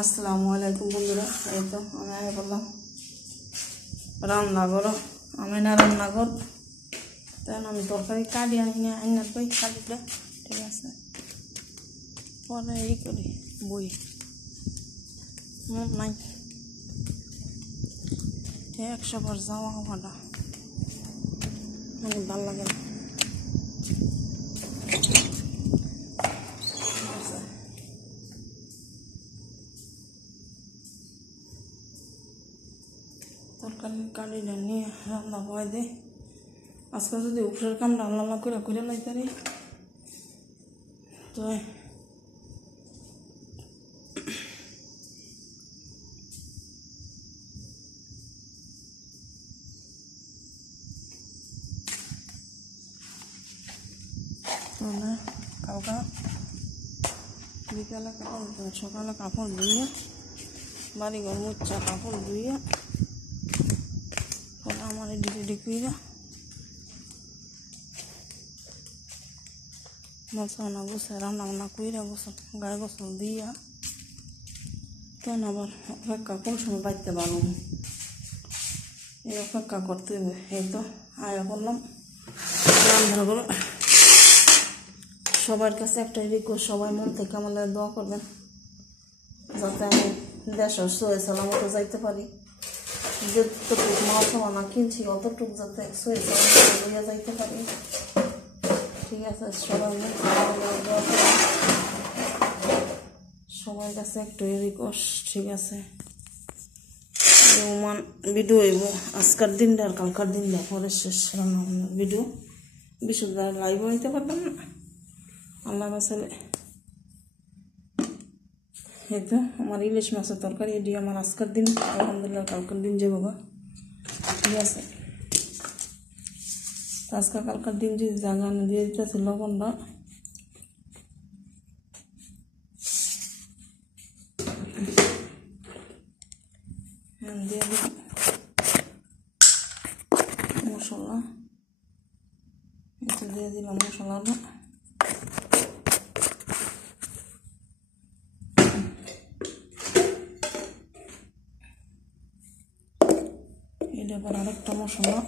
আসসালামু আলাইকুম বন্ধুরা। এই তো আমি আগে বললাম রান্না করো, আমি না রান্না কর, তেমন আমি তরকারি কাটি আনার বই কাটিটা ঠিক আছে, পরে এই করি বই মন নাই 100 বার যাওয়া হওয়াটা অনেক ভালো লাগে না। তরকারি কাটিটা নিয়ে রান্না বয় দিই। আজকাল যদি উপরের কামটা আল্লাহ করে করে লাইতারি তো কালকা বিকালে কাপড় সকালে কাপড় ধুইয়া বাড়িঘর মুচ্চা কাপড় ধুইয়া পরে আমার এডি কইরা মশলা গোসে রান্না বান্না কইরা গোসল গায়ে গোসল দিয়া তখন আবার অপেক্ষা কোন সময় বাড়তে পারব এই অপেক্ষা করতে হবে। এই তো আয়া করলাম রান্না করে। সবার কাছে একটা রিকোয়েস্ট, সবাই মন থেকে আমাদের দোয়া করবেন যাতে আমি দেশের সয়ে সালামতো যাইতে পারি। যতটুকু মাছ মানা কিনছি অতটুকু যাতে সয়ে সালামতো লইয়া যাইতে পারি, ঠিক আছে? সবাই মন থেকে দোয়া করবেন, সবার কাছে একটু রিকোয়েস্ট, ঠিক আছে? ওমান ভিডিও হইব আজকের দিনটা আর কালকার দিনটা, পরে শেষ রান্না ভিডিও বিশুদ্ধ লাইভ হইতে পারবেন না আল্লাহ বাসালে। এই তো আমার ইলিশ মাছের তরকারি এটি আমার আজকের দিন, আলহামদুলিল্লাহ কালকার দিন যে বাবা, ঠিক আছে? আজকাল কালকার দিন যদি জায়গা দিয়ে দিতেছে লবণটা দিয়ে দিই মশলা, এটা দিয়ে দিলাম মশলাটা। এটা আবার আরেকটা মশলা